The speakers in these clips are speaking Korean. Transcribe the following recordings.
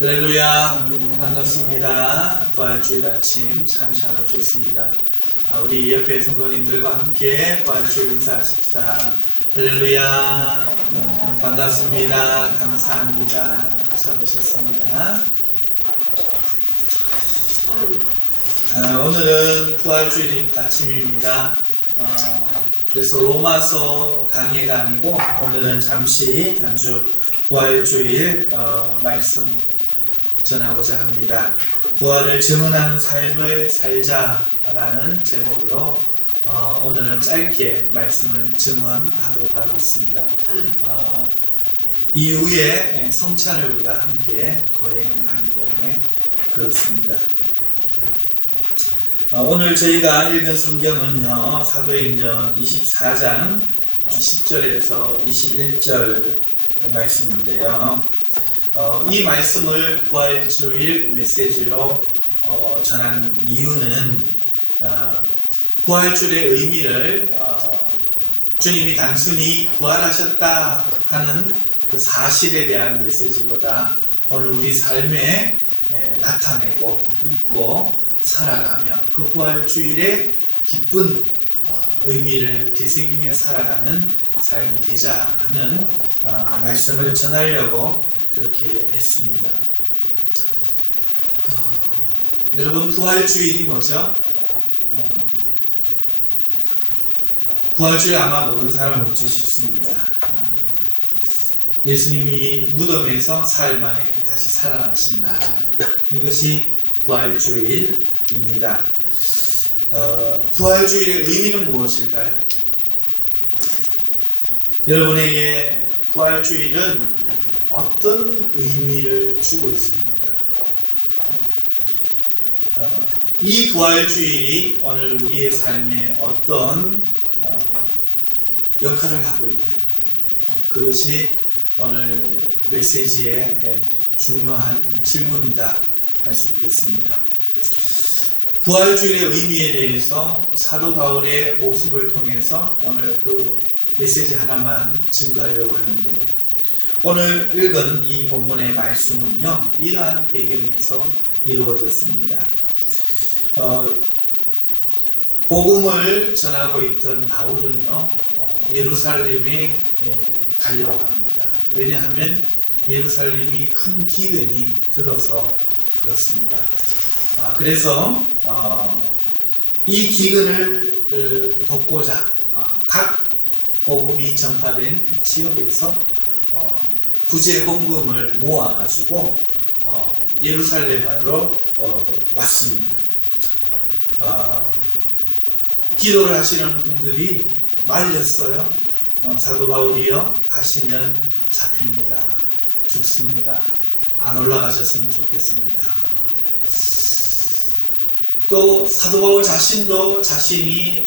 할렐루야, 반갑습니다. 부활주일 아침 참 잘 오셨습니다. 우리 옆에 성도님들과 함께 부활주일 인사하십시다. 할렐루야, 반갑습니다. 감사합니다. 잘 오셨습니다. 오늘은 부활주일 아침입니다. 그래서 로마서 강의가 아니고 오늘은 잠시 단주 부활주일 말씀 전하고자 합니다. 부활을 증언하는 삶을 살자라는 제목으로 오늘은 짧게 말씀을 증언하도록 하겠습니다. 이후에 성찬을 우리가 함께 거행하기 때문에 그렇습니다. 오늘 저희가 읽은 성경은요, 사도행전 24장 10절에서 21절 말씀인데요. 이 말씀을 부활주일 메시지로 전한 이유는 부활주일의 의미를 주님이 단순히 부활하셨다 하는 그 사실에 대한 메시지보다 오늘 우리 삶에 나타내고 믿고 살아가며 그 부활주일의 기쁜 의미를 되새기며 살아가는 삶이 되자 하는 말씀을 전하려고 그렇게 했습니다. 여러분, 부활주일이 뭐죠? 부활주일 아마 모르는 사람 없지 싶습니다. 예수님이 무덤에서 사흘 만에 다시 살아나신 날, 이것이 부활주일입니다. 부활주일의 의미는 무엇일까요? 여러분에게 부활주일은 어떤 의미를 주고 있습니까? 이 부활주일이 오늘 우리의 삶에 어떤 역할을 하고 있나요? 그것이 오늘 메시지의 중요한 질문이다 할 수 있겠습니다. 부활주일의 의미에 대해서 사도 바울의 모습을 통해서 오늘 그 메시지 하나만 증거하려고 하는데요. 오늘 읽은 이 본문의 말씀은요, 이러한 배경에서 이루어졌습니다. 복음을 전하고 있던 바울은요, 예루살렘에 가려고 합니다. 왜냐하면 예루살렘이 큰 기근이 들어서 그렇습니다. 그래서 이 기근을 돕고자 각 복음이 전파된 지역에서 구제 헌금을 모아가지고 예루살렘으로 왔습니다. 기도를 하시는 분들이 말렸어요. 사도 바울이요, 가시면 잡힙니다. 죽습니다. 안 올라가셨으면 좋겠습니다. 또 사도 바울 자신도 자신이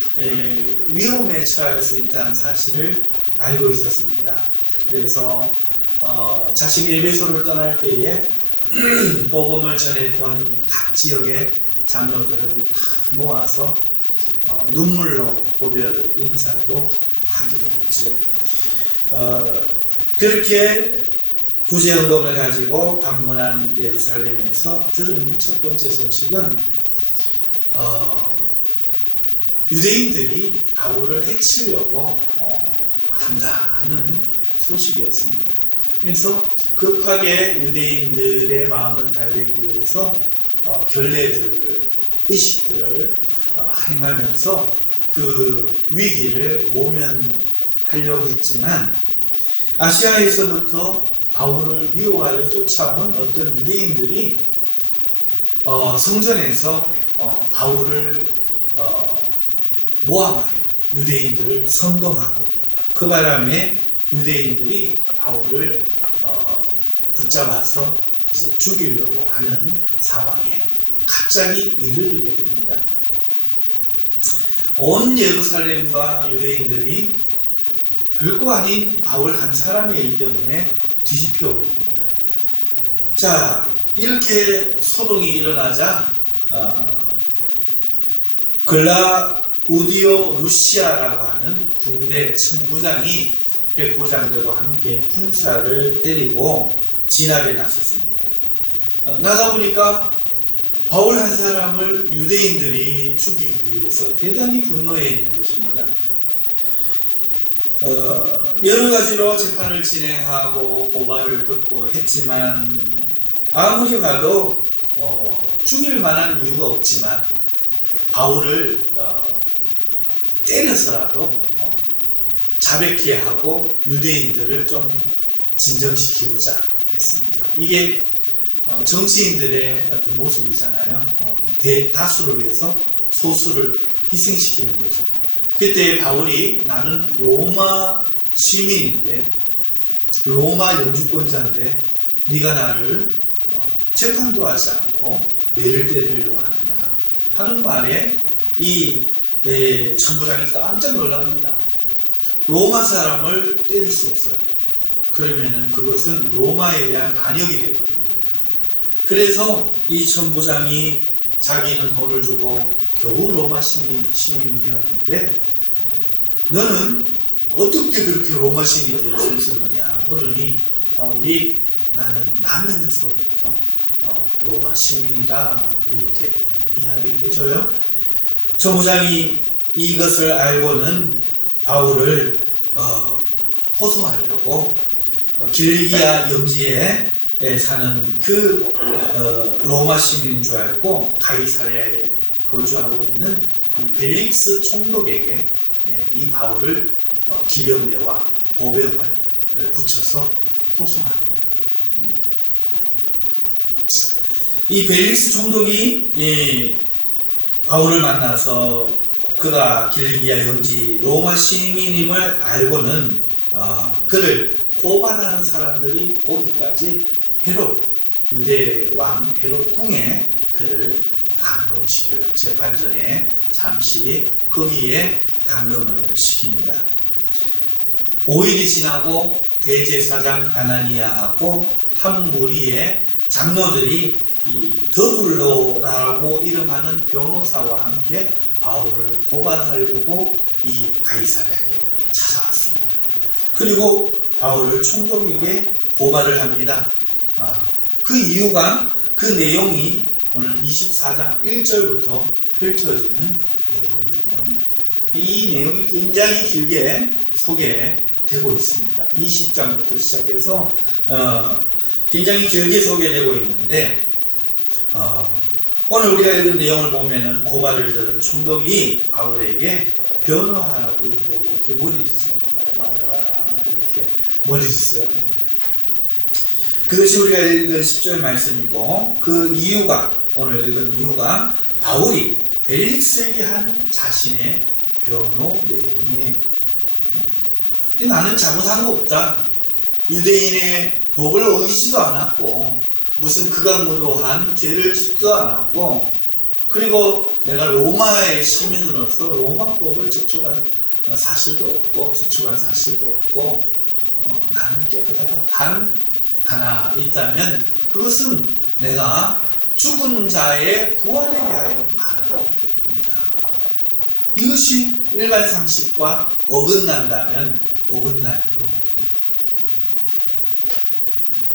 위험에 처할 수 있다는 사실을 알고 있었습니다. 그래서 자신이 에베소를 떠날 때에 복음을 전했던 각 지역의 장로들을 다 모아서 눈물로 고별 인사도 하기도 했죠. 그렇게 구제헌금을 가지고 방문한 예루살렘에서 들은 첫 번째 소식은 유대인들이 바울을 해치려고 한다는 소식이었습니다. 그래서 급하게 유대인들의 마음을 달래기 위해서 결례들을, 의식들을 행하면서 그 위기를 모면하려고 했지만, 아시아에서부터 바울을 미워하여 쫓아온 어떤 유대인들이 성전에서 바울을 모함하여 유대인들을 선동하고, 그 바람에 유대인들이 바울을 붙잡아서 이제 죽이려고 하는 상황에 갑자기 이르게 됩니다. 온 예루살렘과 유대인들이 별거 아닌 바울 한 사람의 일 때문에 뒤집혀 버립니다. 자, 이렇게 소동이 일어나자 글라우디오 루시아라고 하는 군대 천부장이 백부장들과 함께 군사를 데리고 진압에 나섰습니다. 나가보니까 바울 한 사람을 유대인들이 죽이기 위해서 대단히 분노해 있는 것입니다. 여러 가지로 재판을 진행하고 고발을 듣고 했지만 아무리 봐도 죽일 만한 이유가 없지만 바울을 때려서라도 자백케 하고 유대인들을 좀 진정시키고자 했습니다. 이게 정치인들의 어떤 모습이잖아요. 대다수를 위해서 소수를 희생시키는 거죠. 그때 바울이 나는 로마 시민인데 로마 영주권자인데 네가 나를 재판도 하지 않고 매를 때리려고 하느냐 하는 말에 이 천부장이 깜짝 놀랍니다. 로마 사람을 때릴 수 없어요. 그러면은 그것은 로마에 대한 반역이 되거든요. 그래서 이 천부장이 자기는 돈을 주고 겨우 로마 시민이 되었는데 너는 어떻게 그렇게 로마 시민이 될 수 있었느냐 물으니 바울이 나는 나면서부터 로마 시민이다 이렇게 이야기를 해줘요. 천부장이 이것을 알고는 바울을 호송하려고 길리기아 영지에 사는 그 로마 시민인 줄 알고 가이사랴에 거주하고 있는 이 벨릭스 총독에게 이 바울을 기병대와 보병을 붙여서 호송합니다. 이 벨릭스 총독이 바울을 만나서 그가 길리기아 영지 로마 시민임을 알고는 그를 고발하는 사람들이 오기까지 헤롯 유대 왕 헤롯 궁에 그를 감금시켜요. 재판 전에 잠시 거기에 감금을 시킵니다. 5일이 지나고 대제사장 아나니아하고 한 무리의 장로들이 이 더둘로라고 이름하는 변호사와 함께 바울을 고발하려고 이 가이사랴에 찾아왔습니다. 그리고 바울을 총독에게 고발을 합니다. 그 이유가 그 내용이 오늘 24장 1절부터 펼쳐지는 내용이에요. 이 내용이 굉장히 길게 소개되고 있습니다. 20장부터 시작해서 굉장히 길게 소개되고 있는데 오늘 우리가 읽은 내용을 보면은 고발을 들은 총독이 바울에게 변호하라고 이렇게 머리짓을 합니다. 말해봐라 이렇게 머리짓을 합니다. 그것이 우리가 읽은 10절 말씀이고 그 이유가 오늘 읽은 이유가 바울이 벨릭스에게 한 자신의 변호 내용이에요. 나는 잘못한 거 없다. 유대인의 법을 어기지도 않았고 무슨 극악무도한 죄를 짓지도 않았고 그리고 내가 로마의 시민으로서 로마법을 접촉한 사실도 없고 저촉한 사실도 없고 나는 깨끗하다. 단 하나 있다면 그것은 내가 죽은 자의 부활에 대하여 말하고 있는 것뿐이다. 이것이 일반 상식과 어긋난다면 어긋날 뿐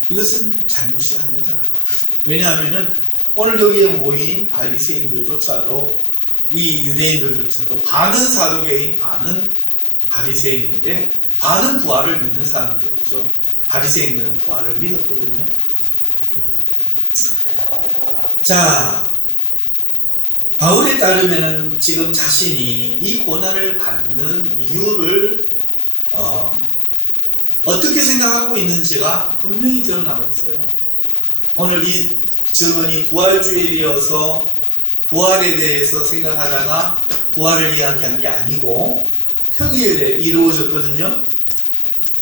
이것은 잘못이 아니다. 왜냐하면 오늘 여기에 모인 바리새인들조차도 이 유대인들조차도 반은 사두개인 반은 바리새인인데 반은 부활을 믿는 사람들이죠. 바리새인들은 부활을 믿었거든요. 자, 바울에 따르면 지금 자신이 이 고난을 받는 이유를 어떻게 생각하고 있는지가 분명히 드러나고 있어요. 오늘 이 증언이 부활주일이어서 부활에 대해서 생각하다가 부활을 이야기한 게 아니고 평일에 이루어졌거든요.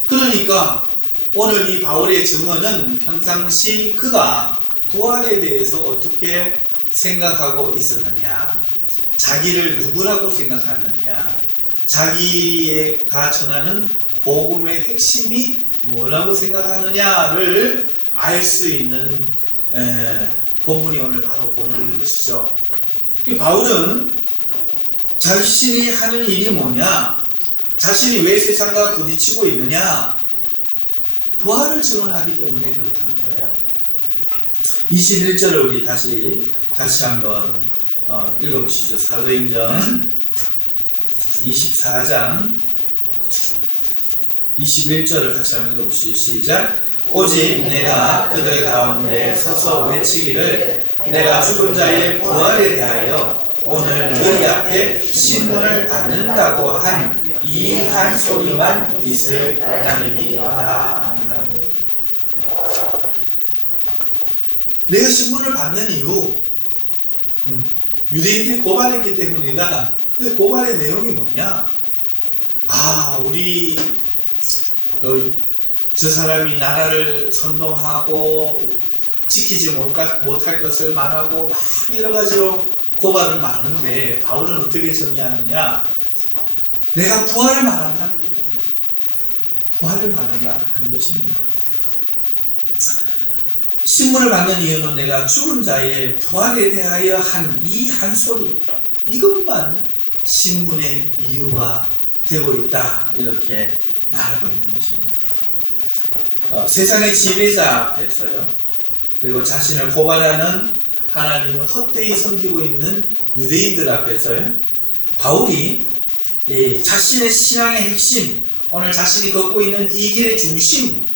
그러니까 오늘 이 바울의 증언은 평상시 그가 부활에 대해서 어떻게 생각하고 있었느냐, 자기를 누구라고 생각하느냐, 자기가 전하는 복음의 핵심이 뭐라고 생각하느냐를 알 수 있는 본문이 오늘 바로 본문인 것이죠. 이 바울은 자신이 하는 일이 뭐냐, 자신이 왜 세상과 부딪히고 있느냐, 부활을 증언하기 때문에 그렇다는 거예요. 21절을 우리 다시 같이 한번 읽어보시죠. 사도행전 24장 21절을 같이 한번 읽어보시죠. 시작. 오직 내가 그들 가운데 서서 외치기를 내가 죽은 자의 부활에 대하여 오늘 너희 앞에 신문을 받는다고 한 이 한 소리만 있을 따름이다. 내가 신문을 받는 이유, 유대인들이 고발했기 때문이다. 고발의 내용이 뭐냐? 우리 저 사람이 나라를 선동하고 지키지 못할 것을 말하고 막 여러 가지로 고발은 많은데 바울은 어떻게 정의하느냐? 내가 부활을 말한다는 거죠. 부활을 말한다 하는 것입니다. 신문을 받는 이유는 내가 죽은 자의 부활에 대하여 한 이 한 소리, 이것만 신문의 이유가 되고 있다, 이렇게 말하고 있는 것입니다. 세상의 지배자 앞에서요, 그리고 자신을 고발하는 하나님을 헛되이 섬기고 있는 유대인들 앞에서요, 바울이 자신의 신앙의 핵심, 오늘 자신이 걷고 있는 이 길의 중심,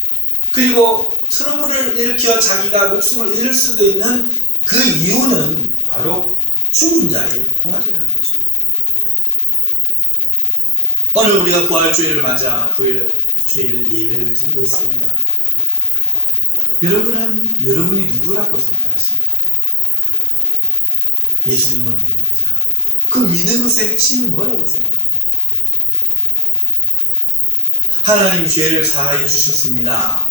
그리고 트러블을 일으켜 자기가 목숨을 잃을 수도 있는 그 이유는 바로 죽은 자의 부활이라는 거죠. 오늘 우리가 부활주일을 맞아 부활주일 예배를 드리고 있습니다. 여러분이 누구라고 생각하십니까? 예수님을 믿는 자. 그 믿는 것의 핵심이 뭐라고 생각합니까? 하나님 죄를 사하여 주셨습니다.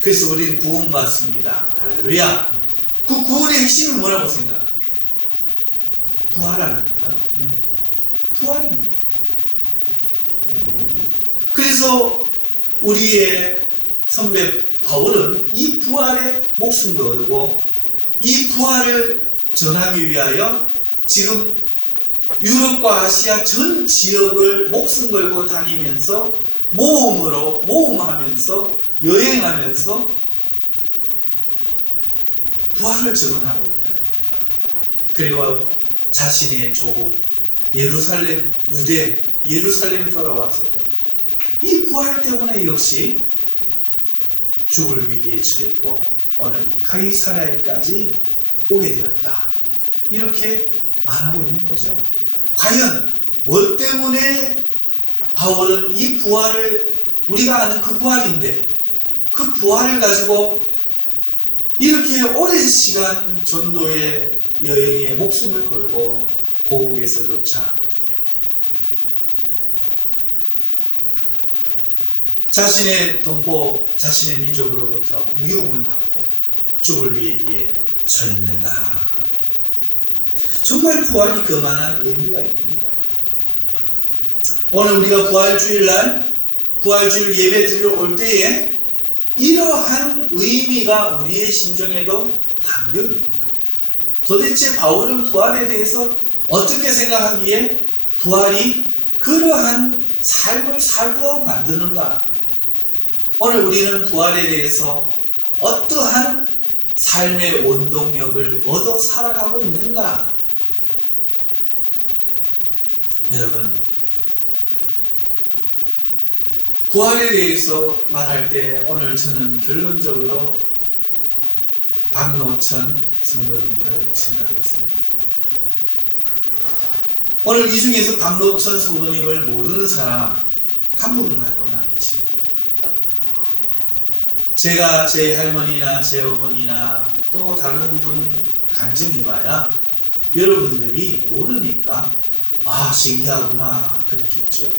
그래서 우리는 구원받습니다. 할렐루야. 그 구원의 핵심이 뭐라고 생각합니까? 부활하는 거야. 부활입니다. 그래서 우리의 선배 바울은 이 부활에 목숨 걸고 이 부활을 전하기 위하여 지금 유럽과 아시아 전 지역을 목숨 걸고 다니면서 모험하면서 여행하면서 부활을 증언하고 있다. 그리고 자신의 조국 예루살렘, 유대 예루살렘에 돌아와서도 이 부활 때문에 역시 죽을 위기에 처했고 오늘 이 가이사랴에까지 오게 되었다, 이렇게 말하고 있는 거죠. 과연 뭐 때문에 바울은 이 부활을, 우리가 아는 그 부활인데 그 부활을 가지고 이렇게 오랜 시간 전도의 여행에 목숨을 걸고 고국에서조차 자신의 동포, 자신의 민족으로부터 미움을 받고 죽을 위기에 처했는가? 정말 부활이 그만한 의미가 있는가? 오늘 우리가 부활주일날 부활주일 예배 드리러 올 때에 이러한 의미가 우리의 심정에도 담겨 있는가? 도대체 바울은 부활에 대해서 어떻게 생각하기에 부활이 그러한 삶을 살도록 만드는가? 오늘 우리는 부활에 대해서 어떠한 삶의 원동력을 얻어 살아가고 있는가? 여러분, 부활에 대해서 말할 때 오늘 저는 결론적으로 박노천 성도님을 생각했어요. 오늘 이 중에서 박노천 성도님을 모르는 사람 한 분 말고는 안 계십니다. 제가 제 할머니나 제 어머니나 또 다른 분 간증해봐야 여러분들이 모르니까 신기하구나 그랬겠죠.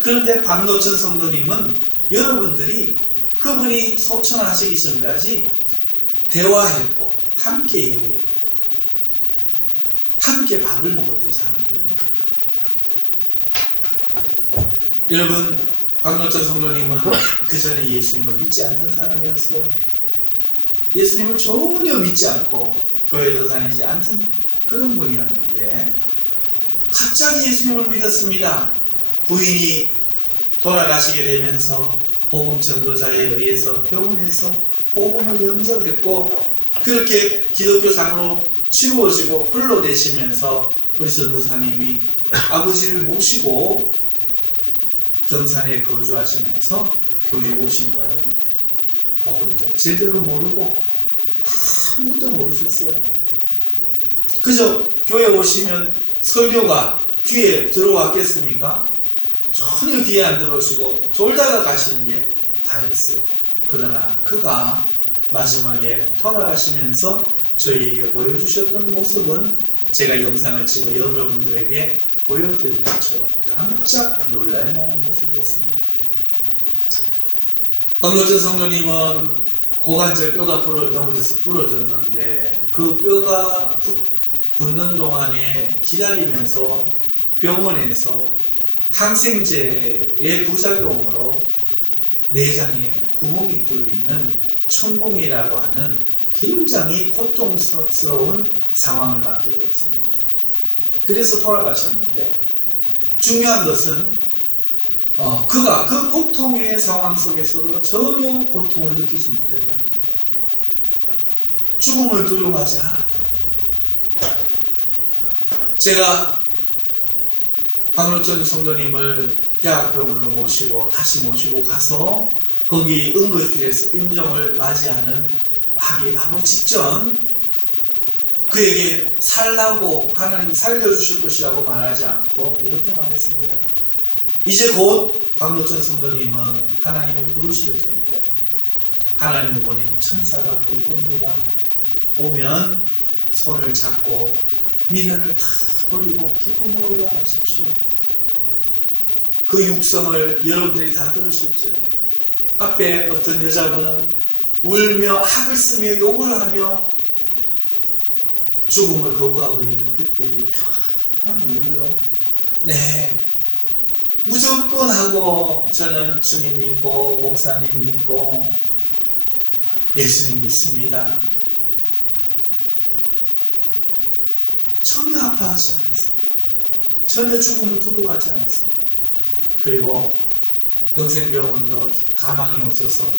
그런데 박노천 성도님은 여러분들이 그분이 소천하시기 전까지 대화했고 함께 예배했고 함께 밥을 먹었던 사람들 아닙니까? 여러분, 박노천 성도님은 그 전에 예수님을 믿지 않던 사람이었어요. 예수님을 전혀 믿지 않고 교회도 다니지 않던 그런 분이었는데 갑자기 예수님을 믿었습니다. 부인이 돌아가시게 되면서 복음 전도자에 의해서 병원에서 복음을 영접했고 그렇게 기독교 상으로 치루어지고 홀로 되시면서 우리 전도사님이 아버지를 모시고 경산에 거주하시면서 교회에 오신 거예요. 복음도 제대로 모르고 아무것도 모르셨어요. 그저 교회 오시면 설교가 귀에 들어왔겠습니까? 전혀 귀에 안 들어오시고 돌다가 가시는 게 다였어요. 그러나 그가 마지막에 돌아가시면서 저희에게 보여주셨던 모습은 제가 영상을 찍어 여러분들에게 보여드린 것처럼 깜짝 놀랄 만한 모습이었습니다. 박노천 성도님은 고관절 뼈가 넘어져서 부러졌는데 그 뼈가 붙는 동안에 기다리면서 병원에서 항생제의 부작용으로 내장에 구멍이 뚫리는 천공이라고 하는 굉장히 고통스러운 상황을 맞게 되었습니다. 그래서 돌아가셨는데 중요한 것은 그가 그 고통의 상황 속에서도 전혀 고통을 느끼지 못했다는 거예요. 죽음을 두려워하지 않았다. 제가 박노천 성도님을 대학병원으로 모시고 다시 모시고 가서 거기 응급실에서 임종을 하기 바로 직전 그에게 살라고 하나님 살려주실 것이라고 말하지 않고 이렇게 말했습니다. 이제 곧 박노천 성도님은 하나님이 부르실 터인데 하나님을 보낸 천사가 올 겁니다. 오면 손을 잡고 미련을 다 버리고 기쁨으로 올라가십시오. 그 육성을 여러분들이 다 들으셨죠? 앞에 어떤 여자분은 울며 학을 쓰며 욕을 하며 죽음을 거부하고 있는 그때의 평안한 얼굴로 네 무조건 하고 저는 주님 믿고 목사님 믿고 예수님 믿습니다. 전혀 아파하지 않았습니다. 전혀 죽음을 두려워하지 않았습니다. 그리고 영생병원으로 가망이 없어서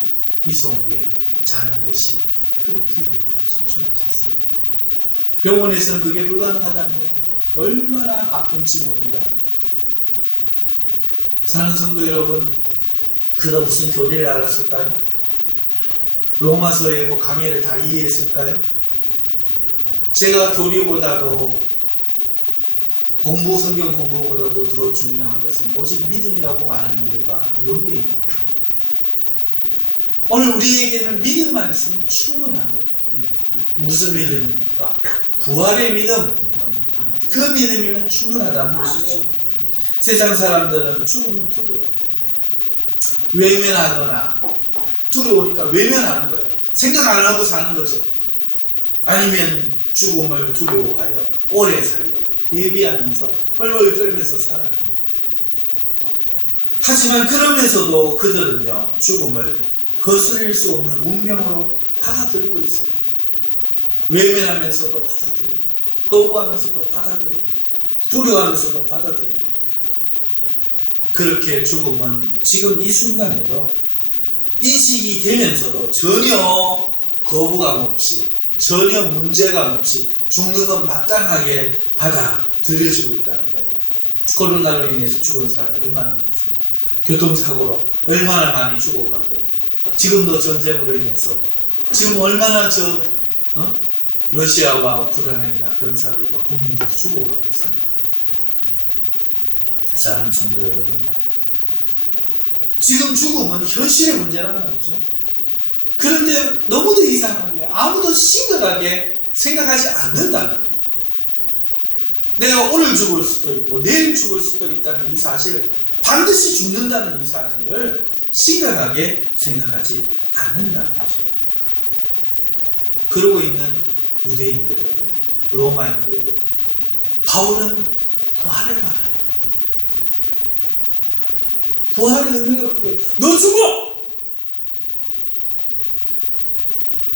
이송 후에 자는 듯이 그렇게 소천하셨어요. 병원에서는 그게 불가능하답니다. 얼마나 아픈지 모른답니다. 사는 성도 여러분, 그가 무슨 교리를 알았을까요? 로마서의 강해를 다 이해했을까요? 제가 교리보다도 성경 공부보다도 더 중요한 것은 오직 믿음이라고 말하는 이유가 여기에 있는 거예요. 오늘 우리에게는 믿음만 있으면 충분합니다. 무슨 믿음입니까? 부활의 믿음. 그 믿음이면 충분하다는 것이죠. 세상 사람들은 죽음을 두려워해요. 외면하거나 두려우니까 외면하는 거예요. 생각 안 하고 사는 거죠. 아니면 죽음을 두려워하여 오래 살려고 대비하면서 벌벌 떨면서 살아갑니다. 하지만 그러면서도 그들은요 죽음을 거스릴 수 없는 운명으로 받아들이고 있어요. 외면하면서도 받아들이고 거부하면서도 받아들이고 두려워하면서도 받아들이고 그렇게 죽음은 지금 이 순간에도 인식이 되면서도 전혀 거부감 없이 전혀 문제감 없이 죽는 건 마땅하게 받아들여지고 있다는 거예요. 코로나로 인해서 죽은 사람이 얼마나 많습니까? 교통사고로 얼마나 많이 죽어가고 지금도 전쟁으로 인해서 지금 얼마나 러시아와 우크라이나 병사들과 국민들이 죽어가고 있습니다. 사랑하는 성도 여러분, 지금 죽음은 현실의 문제란 말이죠. 그런데 너무도 이상하게 아무도 심각하게 생각하지 않는다는 거예요. 내가 오늘 죽을 수도 있고 내일 죽을 수도 있다는 이 사실, 반드시 죽는다는 이 사실을 심각하게 생각하지 않는다는 거죠. 그러고 있는 유대인들에게, 로마인들에게 바울은 부활을 말합니다. 부활의 의미가 그거예요. 너 죽어!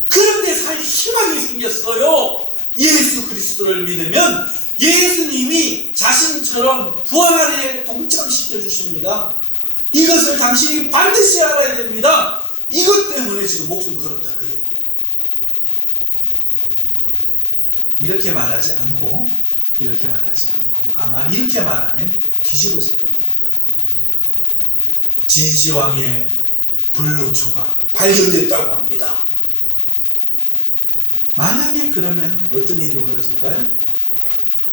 그런데 살 희망이 생겼어요. 예수 그리스도를 믿으면 예수님이 자신처럼 부활에 동참시켜 주십니다. 이것을 당신이 반드시 알아야 됩니다. 이것 때문에 지금 목숨 걸었다 그 얘기예요. 이렇게 말하지 않고 아마 이렇게 말하면 뒤집어질 거예요. 진시황의 불로초가 발견됐다고 합니다. 만약에 그러면 어떤 일이 벌어질까요?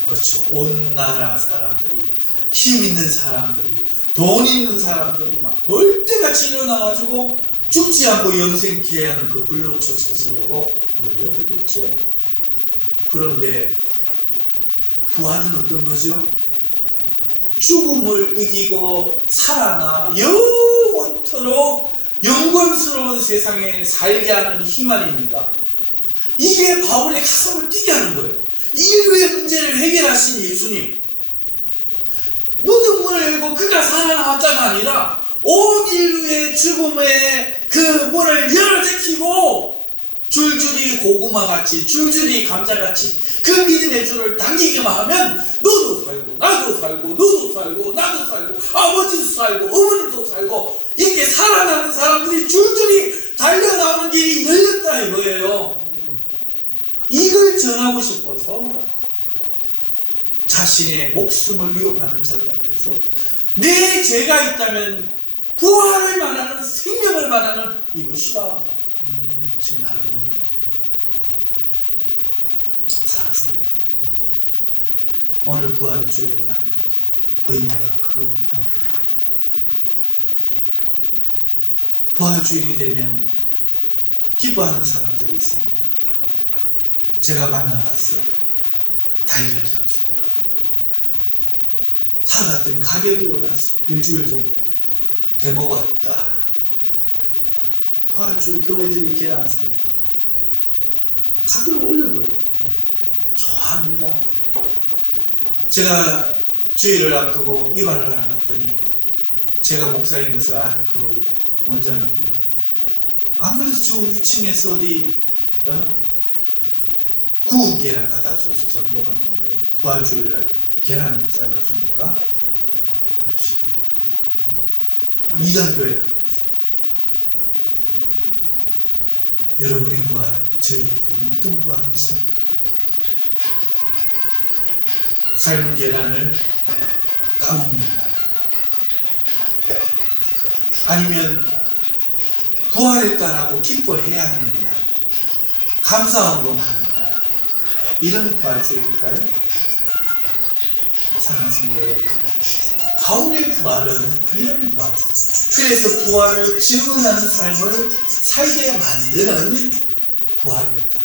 그렇죠. 온 나라 사람들이, 힘 있는 사람들이, 돈 있는 사람들이 막 벌떼같이 일어나가지고 죽지 않고 영생케 하는 그 불로초 찾으려고 몰려들겠죠. 그런데 부활은 어떤 거죠? 죽음을 이기고 살아나 영원토록 영광스러운 세상에 살게 하는 힘 아닙니까? 이게 바울의 가슴을 뛰게 하는 거예요. 인류의 문제를 해결하신 예수님, 무덤 문을 열고 그가 살아나왔다가 아니라 온 인류의 죽음의 그 문을 열어제키고 줄줄이 고구마같이, 줄줄이 감자같이 그 믿음의 줄을 당기기만 하면 너도 살고 나도 살고 너도 살고 나도 살고 아버지도 살고 어머니도 살고 이렇게 살아나는 사람들이 줄줄이 달려나오는 길이 열렸다 이거예요. 이걸 전하고 싶어서 자신의 목숨을 위협하는 자들 앞에서 내 죄가 있다면 부활을 말하는, 생명을 말하는 이것이다 지금 말하고 있는 거죠. 살아서 오늘 부활주의를 만든 의미가 그겁니까? 부활주일이 되면 기뻐하는 사람들이 있습니다. 제가 만나봤어요. 달걀 장수들. 사갔더니 가격이 올랐어. 일주일 전부터. 데모가 왔다. 부활주일 교회들이 계란 안 삽니다. 가격을 올려버려요. 좋아합니다. 제가 주일을 앞두고 이발을 하러 갔더니 제가 목사인 것을 아는 그 원장님이 안 그래도 저 위층에서 어디 구운 계란 갖다 줘서 저 먹었는데 부활주일날 계란 삶아줍니까? 그러시다. 이단 교회를 가면서 여러분의 부활, 저희의 부활은 어떤 부활이죠? 삶은 계란을 까먹는 날, 아니면 부활했다라고 기뻐해야 하는 날, 감사헌금하는 날, 이런 부활주의일까요? 사랑하는 성도 여러분, 바울의 부활은 이런 부활, 그래서 부활을 증언하는 삶을 살게 만드는 부활이었다는 것.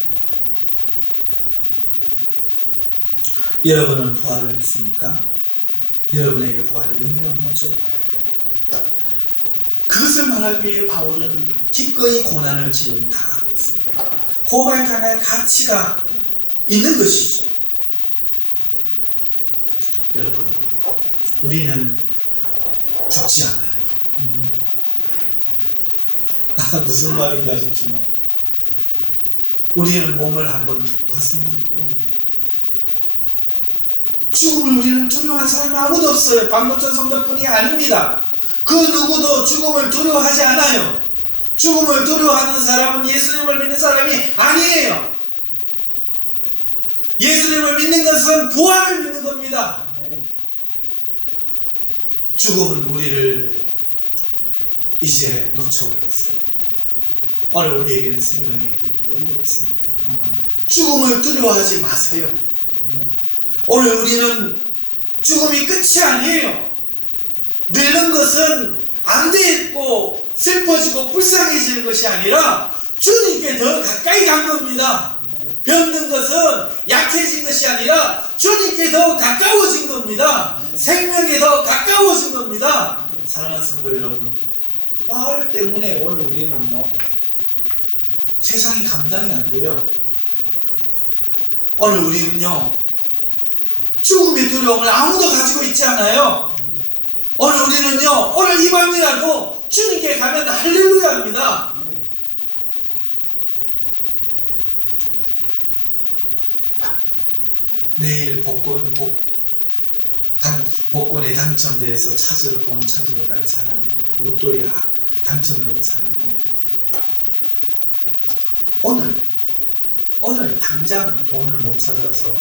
여러분은 부활을 믿습니까? 여러분에게 부활의 의미가 뭐죠? 그것을 말하기 위해 바울은 기꺼이 고난을 지금 당하고 있습니다. 고발당할 가치가 있는 것이죠. 여러분, 우리는 죽지 않아요. 무슨 말인가 싶지만 우리는 몸을 한번 벗는 뿐이에요. 죽음을 우리는 두려워하는 사람이 아무도 없어요. 박노천 성도뿐이 아닙니다. 그 누구도 죽음을 두려워하지 않아요. 죽음을 두려워하는 사람은 예수님을 믿는 사람이 아니에요. 예수님을 믿는 것은 부활을 믿는 겁니다. 죽음은 우리를 이제 놓쳐버렸어요. 오늘 우리에게는 생명의 길이 열려 있습니다. 죽음을 두려워하지 마세요. 오늘 우리는 죽음이 끝이 아니에요. 늙는 것은 안 되겠고 슬퍼지고 불쌍해지는 것이 아니라 주님께 더 가까이 간 겁니다. 병든 것은 약해진 것이 아니라 주님께 더 가까워진 겁니다. 생명에 더 가까워진 겁니다. 사랑하는 성도 여러분, 부활 때문에 오늘 우리는요, 세상이 감당이 안 돼요. 오늘 우리는요, 죽음의 두려움을 아무도 가지고 있지 않아요. 오늘 우리는요, 오늘 이 밤이라도 주님께 가면 할렐루야 합니다. 내일 복권에 당첨돼서 돈 찾으러 갈 사람이, 로또에 당첨된 사람이 오늘 오늘 당장 돈을 못 찾아서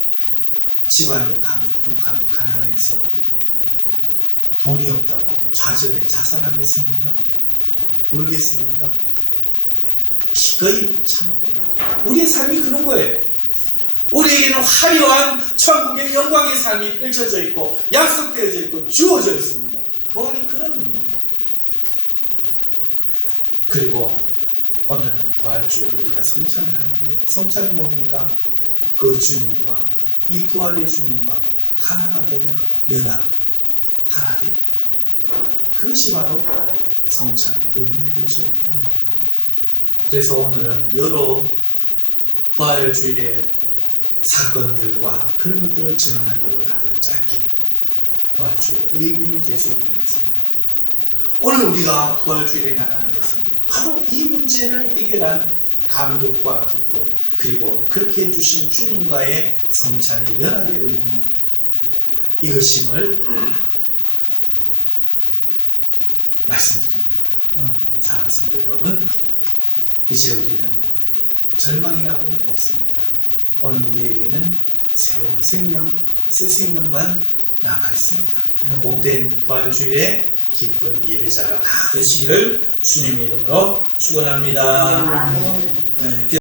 집안이 가난해서 돈이 없다고 좌절해 자살하겠습니까? 울겠습니까? 기꺼이 참 우리의 삶이 그런 거예요. 우리에게는 화려한 천국의 영광의 삶이 펼쳐져 있고 약속되어져 있고 주어져 있습니다. 부활이 그런 의미입니다. 그리고 오늘은 부활주일 우리가 성찬을 하는데 성찬이 뭡니까? 그 주님과 이 부활의 주님과 하나가 되는 연합, 하나 됩니다. 그것이 바로 성찬의 의미죠. 그래서 오늘은 여러 부활주일의 사건들과 그런 것들을 증언하기보다 짧게 부활주일의 의미를 되새기면서 오늘 우리가 부활주일에 나가는 것은 바로 이 문제를 해결한 감격과 기쁨, 그리고 그렇게 해주신 주님과의 성찬의 연합의 의미, 이것임을 말씀드립니다. 사랑하는 성도 여러분, 이제 우리는 절망이라고는 없습니다. 오늘 우리에게는 새로운 생명, 새 생명만 남아있습니다. 복된 부활주일에 기쁜 예배자가 다 되시기를 주님의 이름으로 축원합니다. 네.